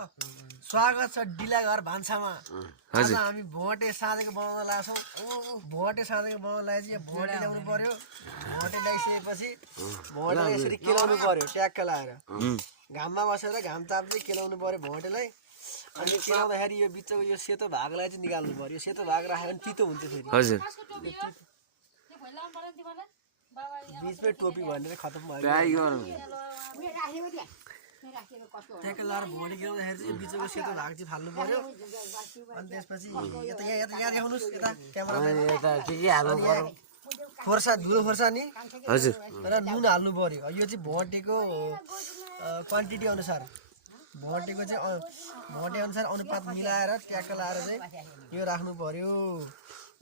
स्वागत छ डिला घर भान्सामा। आज हामी भोटे साँझेको बनाउन लाग्छौँ। भोटे साँझेको बनाउन लागि भोटे ल्याउनु पर्यो। भोटे ल्याइसकेपछि भोटेलाई यसरी केलाउनु पर्यो ट्याक्क लाएर। घाममा बसेर घाम ताप्दै केलाउनु पर्यो भोटेलाई। अनि केलाउँदाखेरि यो बिचको यो सेतो भागलाई चाहिँ निकाल्नु पर्यो। यो सेतो भाग राख्यो भने तितो हुन्छ फेरि। हजुर बिचमै टोपी भनेर खतम भयो। ट्याक्क लाएर भोटे केलाउँदाखेरि चाहिँ बिचको सेतो भाग चाहिँ फाल्नु पर्यो। अनि त्यसपछि यता यहाँ देखाउनुहोस् यता क्यामेरामा खोर्सा धुलो खोर्सानी हजुर र नुन हाल्नु पर्यो। यो चाहिँ भोटेको क्वान्टिटी अनुसार भोटे अनुसार अनुपात मिलाएर ट्याक्क लाएर चाहिँ यो राख्नु पर्यो।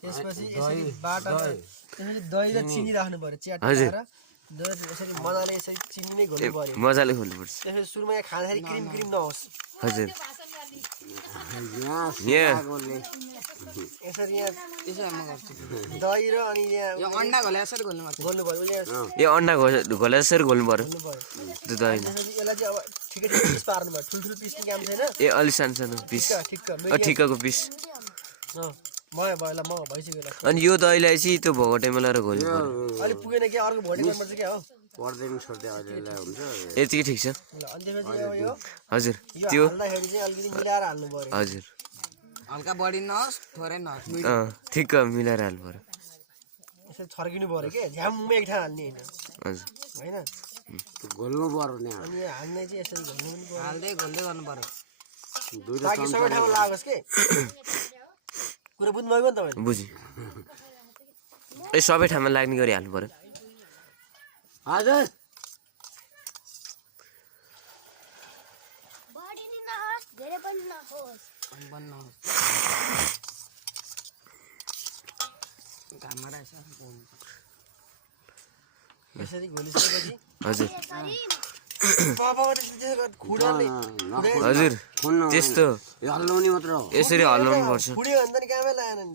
त्यसपछि यसरी बाटामा त्यसपछि दही र चिनी राख्नु पर्यो। च्याट लगाएर दही यसरी मजाले यसरी चिनी नै घोल्नु पर्यो। मजाले खोल्नुपर्छ। त्यसपछि सुरुमा यहाँ खाँदाखेरि क्रिम नहोस्। हजुर यसरी यहाँ दही र अनि यहाँ अन्डा घोले यसरी घोल्नु पर्यो। यो अन्डा घोले यसरी घोल्नु पर्यो। त्यसपछि यसलाई चाहिँ अब ठिकै पिस पार्नु पर्यो। ठुल्ठुलो पिस काम छैन। ए अलि सानो सानो पिस ठिक्कको पिस भयो भयो ल म भइसक्यो ल। अनि यो दहीलाई चाहिँ त्यो भोटेमा लगाएर घोल्नु पर्यो। अहिले पुगेन क्या अर्को भोटे गर्नुपर्छ क्या हो। पर्दैन छोड्दै अहिले हुन्छ यतिकै ठिक छ। ल अनि त्यसपछि अब यो हजुर यो त्यो हाल्दाखेरि चाहिँ अलिकति मिलाएर हाल्नु पर्यो। हजुर हल्का बढी नहोस् थोरै नहोस् ठिक्क मिलाएर हाल्नु पर्यो। यसरी छर्किनु पर्यो के झ्याम्मै एक ठाउँ हाल्ने हजुर होइन घोल्नु पर्यो नि अनि यो हाल्ने चाहिँ यसरी घोल्नु पनि पर्यो। हाल्दै घोल्दै गर्नु पर्यो। ताकि सबै ठाउँमा लागोस् के कुरा बुझ्नुभयो नि तपाईँले। बुझेँ। ए सबै ठाउँमा लाग्ने गरी हाल्नु पर्यो। हजुर यसरी घोलिसकेपछि हजुर खुडाले हजुर त्यस्तो हल्लाउने मात्र हो। यसरी हल्लाउनु पर्छ। खुड्यो भने त कामै लागेन नि।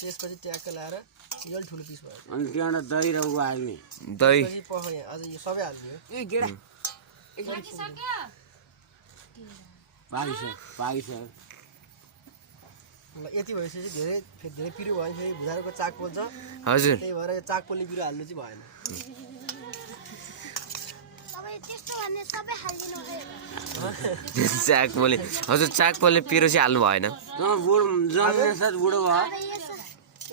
त्यसपछि ट्याक्क लाएर यो ठुलो पिस भयो। अनि त्यहाँबाट दही र उ हाल्ने दही त्यसपछि पख यहाँ अझ यो सबै हाल्ने हो। ए गेडा पाकिसक्यो ल यति भइसकेपछि धेरै पिरो भयो भने फेरि भुजारको चाक पोल्छ। हजुर त्यही भएर यो चाक पोल्ने पिरो हाल्नु चाहिँ भएन। चाक पोले हजुर चाक पोले पिरो चाहिँ हाल्नु भएन। बुढो जन्मिने साथ बुढो भयो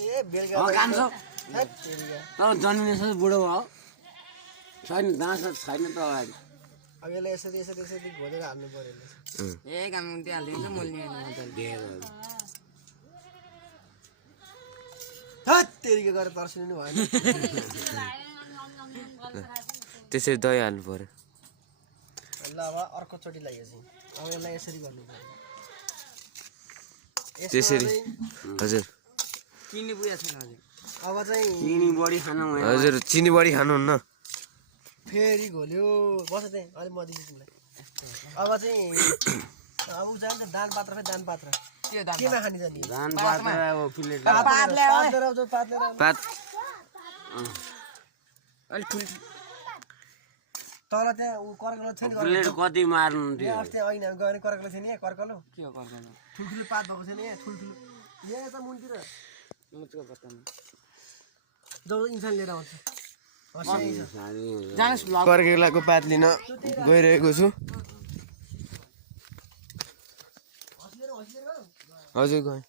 ए बेलुका कान्छ हैट तेरिका। तर जन्मिने साथ बुढो भयो छैन दाँत छैन त अगाडि अब यसलाई यसरी घोलेर हाल्नु पर्यो। ए काम त्यो हाल्दिन्छ मोल्ने हैट तेरिका गरेर तर्सिनु भएन। त्यसरी दही हाल्नु पर्यो। ल अब अर्कोचोटि लागेपछि अब यसलाई यसरी गर्नु पर्यो। त्यसरी हजुर चिनी पुगेको छैन अझै। अब चाहिँ चिनी बढी खानु हजुर चिनी बढी खानुहुन्न। फेरि घोल्यो बस त्यही अलिक म दिन्छु तिमीलाई। अब चाहिँ अब ऊ जान्छ दान पात्र फेरि दान पात्र त्यो दाम केमा खाने जाने धान पात्र प्लेट पातलेर आउँछ पातलेर पात अलि ठुल तल त्यहाँ ऊ करकलो थियो नि प्लेट कति मार्नु थियो अस्ति ऐना गएर करकलो थियो नि यहाँ करकलो के हो गर्दैन ठुल्ठुलो पात भएको थियो नि यहाँ ठुल्ठुलो यहाँ त मुन्तिर मुचको बत्तामा जब इन्सान लिएर आउँछ जानुस् ब्लग कर्केलाको पात लिन गइरहेको छु। हजुर गएँ।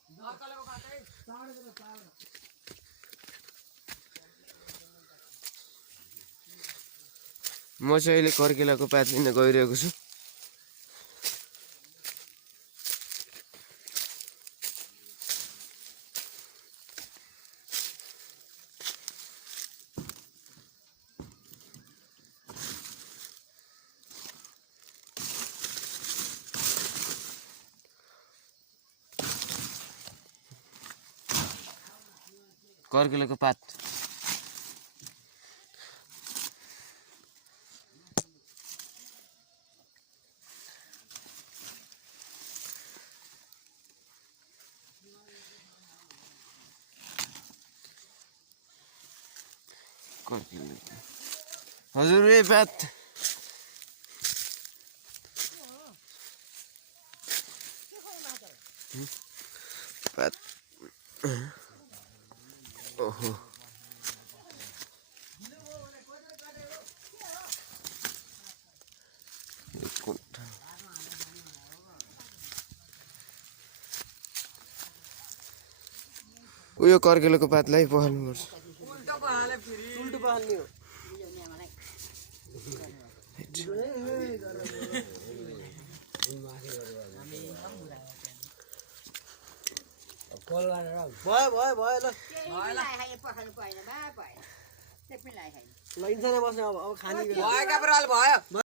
म चाहिँ अहिले कर्केलाको पात लिन गइरहेको छु। कर्केलाको पात हजुर ए पात पात ओहो उयो कर्केलोको पातलाई पखाल्नुपर्छ उल्टो पखाल्ने हो भयो भयो भयो ल ल इन्साना बस्ने अब खाने बेला भयो